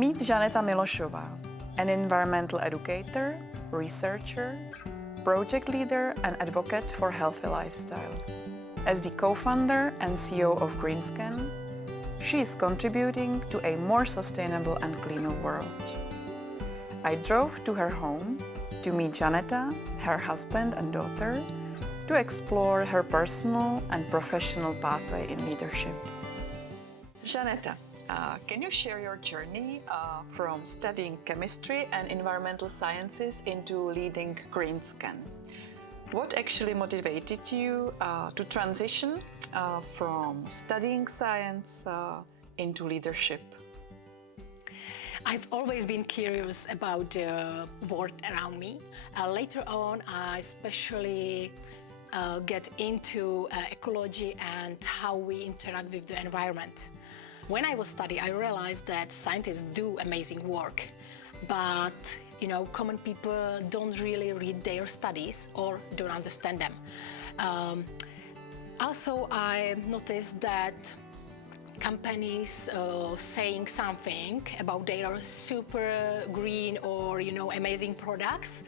Meet Žaneta Milošová, an environmental educator, researcher, project leader and advocate for healthy lifestyle. As the co-founder and CEO of GreenScan, she is contributing to a more sustainable and cleaner world. I drove to her home to meet Žaneta, her husband and daughter, to explore her personal and professional pathway in leadership. Žaneta, can you share your journey from studying chemistry and environmental sciences into leading GreenScan? What actually motivated you to transition from studying science into leadership? I've always been curious about the world around me. Later on, I especially get into ecology and how we interact with the environment. When I was studying, I realized that scientists do amazing work, but common people don't really read their studies or don't understand them. Also, I noticed that companies saying something about their super green or amazing products,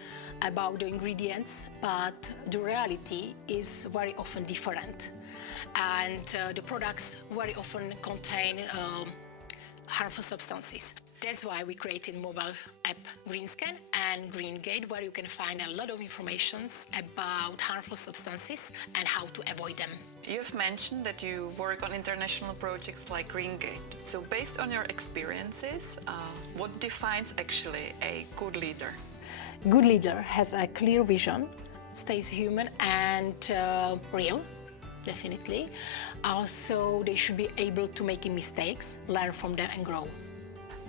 about the ingredients, but the reality is very often different. And the products very often contain harmful substances. That's why we created mobile app GreenScan and GreenGate, where you can find a lot of information about harmful substances and how to avoid them. You've mentioned that you work on international projects like GreenGate. So based on your experiences, what defines actually a good leader? Good leader has a clear vision, stays human and real. Definitely. Also, they should be able to make mistakes, learn from them and grow.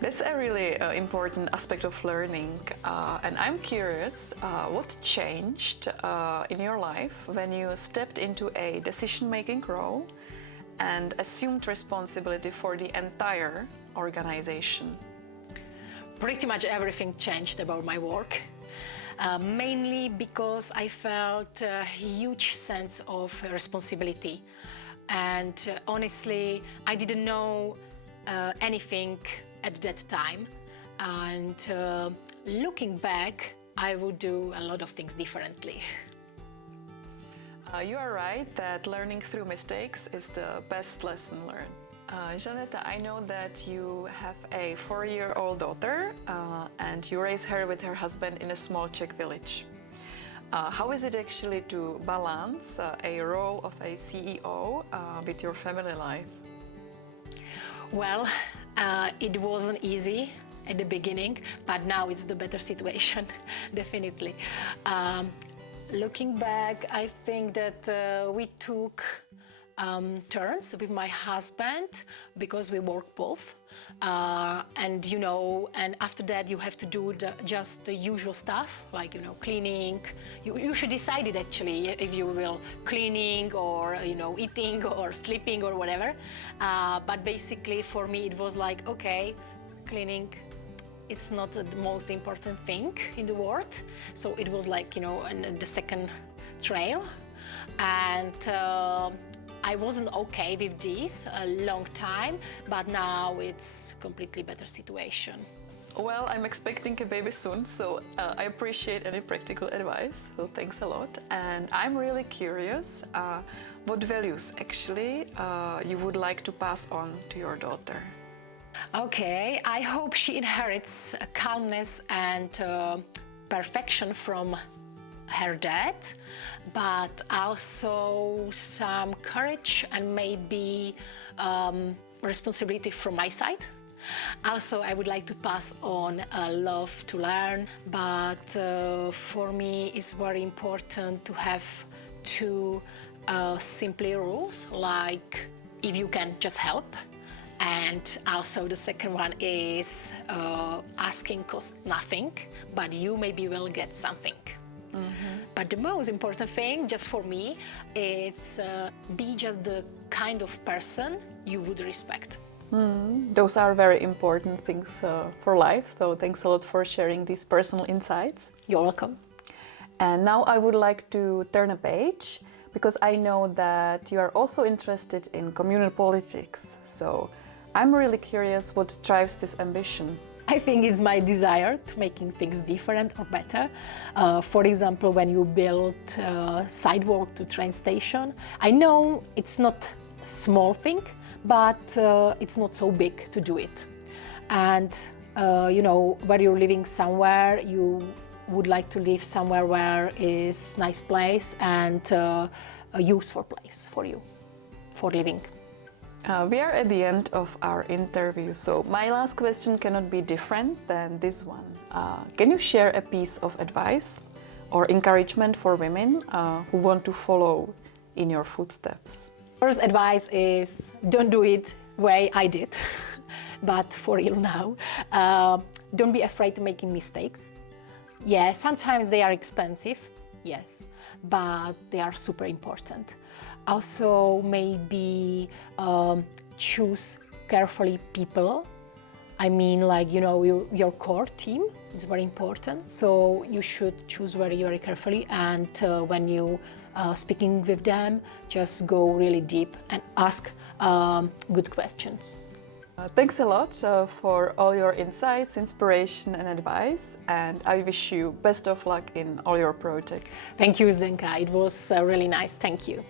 That's a really important aspect of learning. And I'm curious, what changed in your life when you stepped into a decision-making role and assumed responsibility for the entire organization? Pretty much everything changed about my work. Mainly because I felt a huge sense of responsibility, and honestly I didn't know anything at that time, and looking back I would do a lot of things differently. You are right that learning through mistakes is the best lesson learned. Žaneta, I know that you have a 4-year-old daughter and you raise her with her husband in a small Czech village. How is it actually to balance a role of a CEO with your family life? Well, it wasn't easy at the beginning, but now it's the better situation, definitely. Looking back, I think that we took turns with my husband because we work both, and after that you have to do just the usual stuff like cleaning. You should decide it actually if you will cleaning or eating or sleeping or whatever, but basically for me it was like, okay, cleaning, it's not the most important thing in the world, so it was like the second trail, and I wasn't okay with this a long time, but now it's completely better situation. Well, I'm expecting a baby soon, so I appreciate any practical advice, so thanks a lot. And I'm really curious, what values actually you would like to pass on to your daughter? Okay, I hope she inherits calmness and perfection from her dad, but also some courage and maybe responsibility from my side. Also, I would like to pass on a love to learn, but for me it's very important to have two simple rules, like if you can just help, and also the second one is asking costs nothing, but you maybe will get something. Mm-hmm. But the most important thing, just for me, it's be just the kind of person you would respect. Those are very important things for life, so thanks a lot for sharing these personal insights. You're welcome. And now I would like to turn a page, because I know that you are also interested in communal politics. So I'm really curious what drives this ambition. I think it's my desire to making things different or better. For example, when you build sidewalk to train station, I know it's not a small thing, but it's not so big to do it. And you know, where you're living somewhere, you would like to live somewhere where is nice place and a useful place for you, for living. We are at the end of our interview, so my last question cannot be different than this one. Can you share a piece of advice or encouragement for women who want to follow in your footsteps? First advice is don't do it the way I did, but for real now. Don't be afraid of making mistakes. Yeah, sometimes they are expensive, yes, but they are super important. Also, maybe choose carefully people. I mean, like, you know, your core team is very important. So you should choose very carefully. And when you speaking with them, just go really deep and ask good questions. Thanks a lot for all your insights, inspiration and advice, and I wish you best of luck in all your projects. Thank you, Zenka. It was really nice. Thank you.